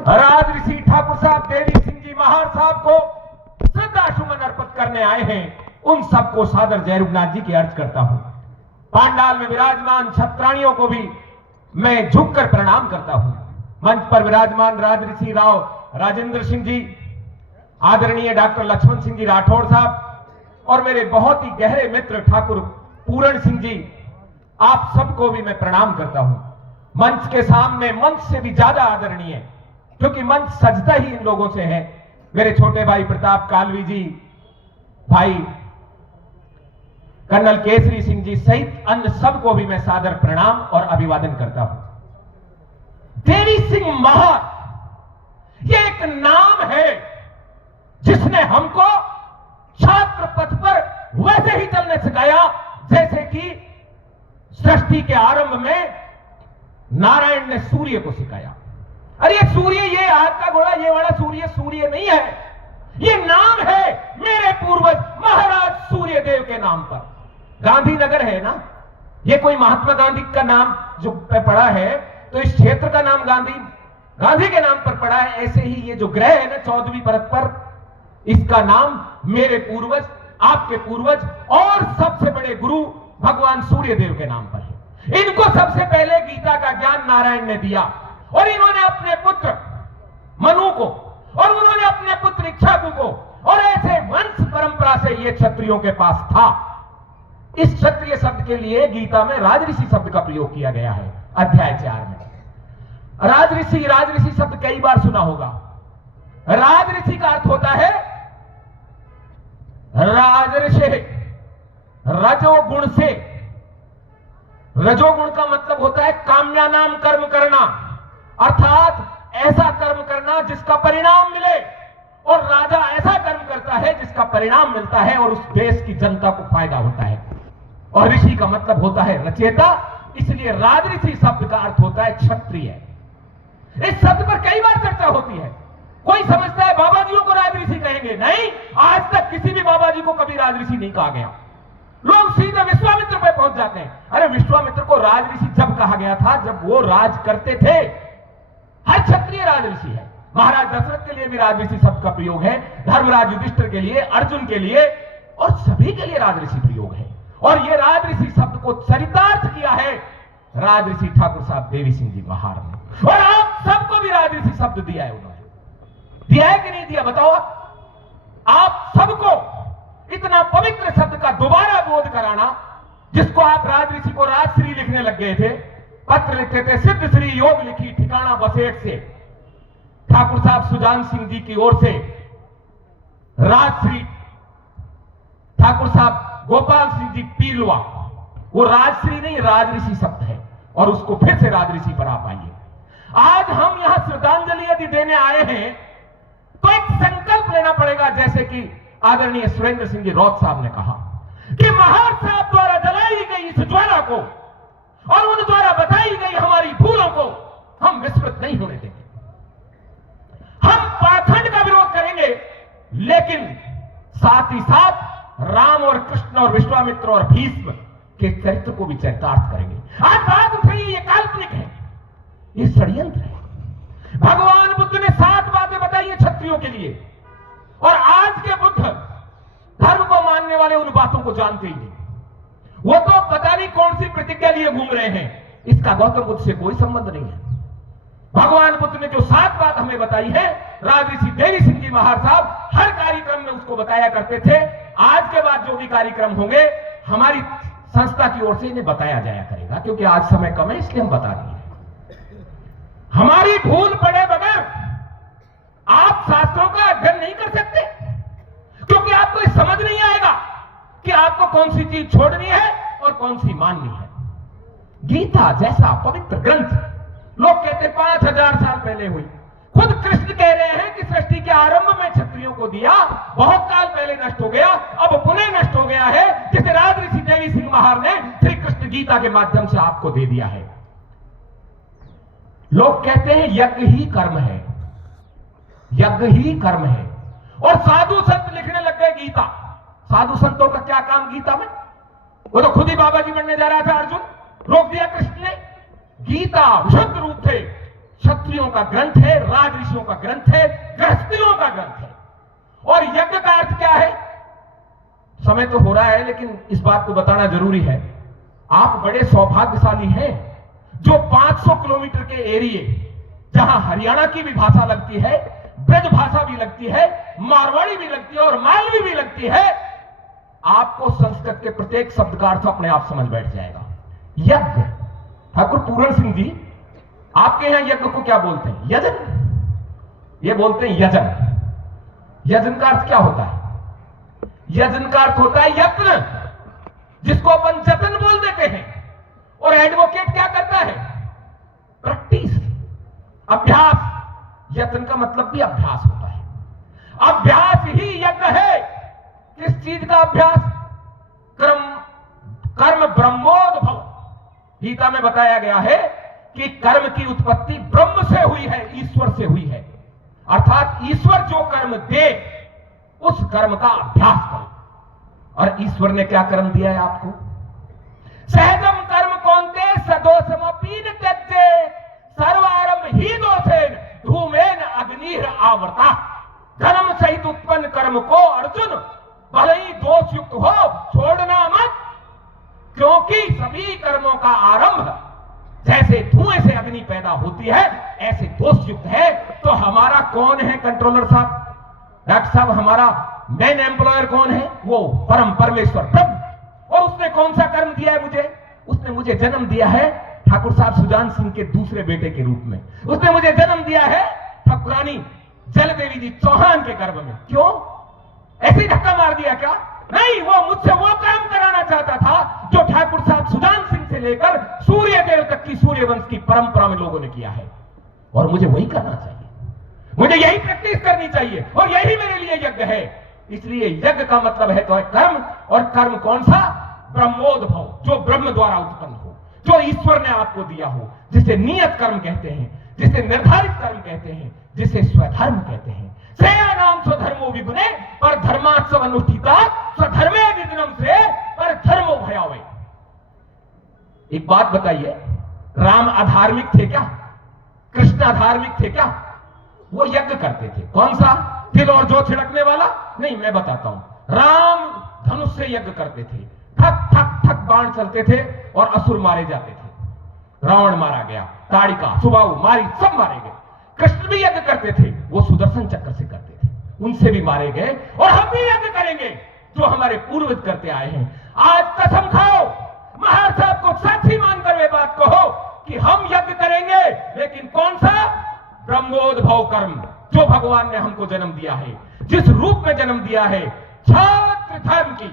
राज ऋषि ठाकुर साहब देवी सिंह जी महार साहब को श्रद्धा सुमन अर्पित करने आए हैं, उन सबको सादर जय रघुनाथ जी की अर्ज करता हूं। पांडाल में विराजमान छत्राणियों को भी मैं झुककर प्रणाम करता हूं। मंच पर विराजमान राज ऋषि राव राजेंद्र सिंह जी, आदरणीय डॉक्टर लक्ष्मण सिंह जी राठौड़ साहब और मेरे बहुत ही गहरे मित्र ठाकुर पूरण सिंह जी, आप सबको भी मैं प्रणाम करता हूं। मंच के सामने मंच से भी ज्यादा आदरणीय, क्योंकि मंच सजता ही इन लोगों से है, मेरे छोटे भाई प्रताप कालवी जी, भाई कर्नल केसरी सिंह जी सहित अन्य सबको भी मैं सादर प्रणाम और अभिवादन करता हूं। देवी सिंह महार ये एक नाम है जिसने हमको छात्र पथ पर वैसे ही चलने सिखाया जैसे कि सृष्टि के आरंभ में नारायण ने सूर्य को सिखाया। अरे ये सूर्य, ये हाथ का घोड़ा, ये वाला सूर्य सूर्य नहीं है, ये नाम है मेरे पूर्वज महाराज सूर्यदेव के नाम पर। गांधीनगर है ना, ये कोई महात्मा गांधी का नाम जो पे पड़ा है तो इस क्षेत्र का नाम गांधी के नाम पर पड़ा है। ऐसे ही ये जो ग्रह है ना 14वीं परत पर, इसका नाम मेरे पूर्वज, आपके पूर्वज और सबसे बड़े गुरु भगवान सूर्यदेव के नाम पर है। इनको सबसे पहले गीता का ज्ञान नारायण ने दिया और इन्होंने अपने पुत्र मनु को और उन्होंने अपने पुत्र इक्ष्वाकु को, और ऐसे वंश परंपरा से ये क्षत्रियों के पास था। इस क्षत्रिय शब्द के लिए गीता में राजऋषि शब्द का प्रयोग किया गया है अध्याय 4 में। राजऋषि शब्द कई बार सुना होगा। राजऋषि का अर्थ होता है राजऋषि, रजोगुण से। रजोगुण का मतलब होता है काम्यानाम कर्म करना, अर्थात ऐसा कर्म करना जिसका परिणाम मिले, और राजा ऐसा कर्म करता है जिसका परिणाम मिलता है और उस देश की जनता को फायदा होता है। और ऋषि का मतलब होता है रचेता, इसलिए राजऋषि शब्द का अर्थ होता है क्षत्रिय। इस शब्द पर कई बार चर्चा होती है। कोई समझता है बाबा जियों को राजऋषि कहेंगे, नहीं, आज तक किसी भी बाबा जी को कभी राजऋषि नहीं कहा गया। लोग सीधे विश्वामित्र पे पहुंच जाते हैं। अरे विश्वामित्र को राजऋषि जब कहा गया था जब वो राज करते थे। हर क्षत्रिय राजऋषि है। महाराज दशरथ के लिए भी राजऋषि शब्द का प्रयोग है, धर्मराज युधिष्ठिर के लिए, अर्जुन के लिए और सभी के लिए राजऋषि प्रयोग है। और ये राजऋषि शब्द को चरितार्थ किया है राजऋषि ठाकुर साहब देवी सिंह जी महार ने, और आप सबको भी राजऋषि शब्द दिया है। उन्होंने दिया है कि नहीं दिया, बताओ आप सबको इतना पवित्र शब्द का दोबारा बोध कराना, जिसको आप राजऋषि को राजश्री लिखने लग गए थे, पत्र लिखते थे, सिद्ध श्री योग लिखी ठिकाना बसेठ से, ठाकुर साहब सुजान सिंह जी की ओर से राजश्री, ठाकुर साहब गोपाल सिंह जी पीलवा, वो राजश्री नहीं राजऋषि शब्द है, और उसको फिर से राजऋषि पर आप आइए। आज हम यहां श्रद्धांजलि यदि देने आए हैं तो एक संकल्प लेना पड़ेगा, जैसे कि आदरणीय सुरेंद्र सिंह जी रौत साहब ने कहा कि महार साहब द्वारा जलाई गई इस ज्वाला को और उन द्वारा बताई गई हमारी भूलों को हम विस्मृत नहीं होने देंगे। हम पाखंड का विरोध करेंगे, लेकिन साथ ही साथ राम और कृष्ण और विश्वामित्र और भीष्म के चरित्र को भी चरितार्थ करेंगे। आज बात उठ रही है, ये काल्पनिक है, ये षड्यंत्र है। भगवान बुद्ध ने 7 बातें बताई है क्षत्रियों के लिए, और आज के बुद्ध धर्म को मानने वाले उन बातों को जानते ही नहीं। वो तो पता नहीं कौन सी प्रतिज्ञा लिए घूम रहे हैं, इसका गौतम बुद्ध से कोई संबंध नहीं है। भगवान बुद्ध ने जो 7 बात हमें बताई है, राजऋषि देवी सिंह जी महार साहब हर कार्यक्रम में उसको बताया करते थे। आज के बाद जो भी कार्यक्रम होंगे हमारी संस्था की ओर से इन्हें बताया जाया करेगा, क्योंकि आज समय कम है इसलिए हम बता रहे हैं। हमारी भूल पड़े बगैर आप शास्त्रों का अध्ययन नहीं कर सकते, क्योंकि आपको ये समझ नहीं आएगा कि आपको कौन सी चीज छोड़नी है और कौन सी माननी है। गीता जैसा पवित्र ग्रंथ, लोग कहते 5000 साल पहले हुई, खुद कृष्ण कह रहे हैं कि सृष्टि के आरंभ में क्षत्रियों को दिया, बहुत काल पहले नष्ट हो गया, अब पुनः नष्ट हो गया है, जिसे राजऋषि देवी सिंह महार ने श्री कृष्ण गीता के माध्यम से आपको दे दिया है। लोग कहते हैं यज्ञ ही कर्म है, यज्ञ ही कर्म है, और साधु संत लिखने लग गए गीता। साधु संतों का क्या काम गीता में? वो तो खुद ही बाबा जी बनने जा रहा था अर्जुन, रोक दिया कृष्ण ने। गीता विशुद्ध रूप से क्षत्रियों का ग्रंथ है, राजऋषियों का ग्रंथ है, गृहस्थियों का ग्रंथ है। और यज्ञ का अर्थ क्या है? समय तो हो रहा है लेकिन इस बात को बताना जरूरी है। आप बड़े सौभाग्यशाली हैं जो 500 किलोमीटर के एरिए, जहां हरियाणा की भी भाषा लगती है, ब्रज भाषा भी लगती है, मारवाड़ी भी लगती है और मालवी भी लगती है, आपको संस्कृत के प्रत्येक शब्द का अर्थ अपने आप समझ बैठ जाएगा। यज्ञ, ठाकुर पूरण सिंह जी, आपके यहां यज्ञ को क्या बोलते हैं? यजन। ये बोलते हैं यजन। यजन का अर्थ क्या होता है? यजन का अर्थ होता है यत्न, जिसको अपन जतन बोल देते हैं। और एडवोकेट क्या करता है? प्रैक्टिस, अभ्यास। यत्न का मतलब भी अभ्यास होता है। अभ्यास ही यज्ञ है। किस चीज का अभ्यास? कर्म ब्रह्मोद्भव। गीता में बताया गया है कि कर्म की उत्पत्ति ब्रह्म से हुई है, ईश्वर से हुई है। अर्थात ईश्वर जो कर्म दे उस कर्म का अभ्यास करो। और ईश्वर ने क्या कर्म दिया है आपको? सहजम कर्म कौन्ते सदोषमपि न त्यजेत् सर्वारंभ ही दोषेन धूमेन अग्निर आवृता। धर्म सहित उत्पन्न कर्म को अर्जुन भले ही दोष युक्त हो छोड़ना मत, क्योंकि सभी कर्मों का आरंभ जैसे धुएं से अग्नि पैदा होती है ऐसे दोष युक्त है। तो हमारा कौन है कंट्रोलर साहब? डॉक्टर साहब, हमारा मेन एम्प्लॉयर कौन है? वो परम परमेश्वर ब्रह्म। और उसने कौन सा कर्म दिया है मुझे? उसने मुझे जन्म दिया है ठाकुर साहब सुजान सिंह के दूसरे बेटे के रूप में। उसने मुझे जन्म दिया है ठाकुरानी जलदेवी जी चौहान के गर्भ में। क्यों? ऐसे ही धक्का मार दिया क्या? नहीं, वो मुझसे वो काम कराना चाहता था जो ठाकुर साहब सुजान सिंह से लेकर सूर्यदेव तक की सूर्यवंश की परंपरा में लोगों ने किया है। और मुझे वही करना चाहिए, मुझे यही प्रैक्टिस करनी चाहिए, और यही मेरे लिए यज्ञ है। इसलिए यज्ञ का मतलब है तो है कर्म। और कर्म कौन सा? ब्रह्मोद्भव, जो ब्रह्म द्वारा उत्पन्न हो, जो ईश्वर ने आपको दिया हो, जिसे नियत कर्म कहते हैं, जिसे निर्धारित कर्म कहते हैं, जिसे स्वधर्म कहते हैं। श्रेया नाम स्वधर्मो विगुणे पर धर्मात्सव अनुष्ठिता स्वधर्मे विघ्नम से पर धर्मो भयावे। एक बात बताइए, राम अधार्मिक थे क्या? कृष्ण अधार्मिक थे क्या? वो यज्ञ करते थे। कौन सा? तिल और जौ छिड़कने वाला? नहीं, मैं बताता हूं। राम धनुष से यज्ञ करते थे, ठक ठक ठक बाण चलते थे और असुर मारे जाते थे। रावण मारा गया, ताड़िका, सुबाहु, मारी, सब मारे गए। कृष्ण भी यज्ञ करते थे, वो सुदर्शन चक्र से करते थे, उनसे भी मारे गए। और हम भी यज्ञ करेंगे जो हमारे पूर्वज करते आए हैं। आज कसम खाओ, महाराज साहब को साक्षी मानकर वे बात कहो कि हम यज्ञ करेंगे, लेकिन कौन सा? ब्रह्मोद्भव कर्म, जो भगवान ने हमको जन्म दिया है, जिस रूप में जन्म दिया है, छात्र धर्म की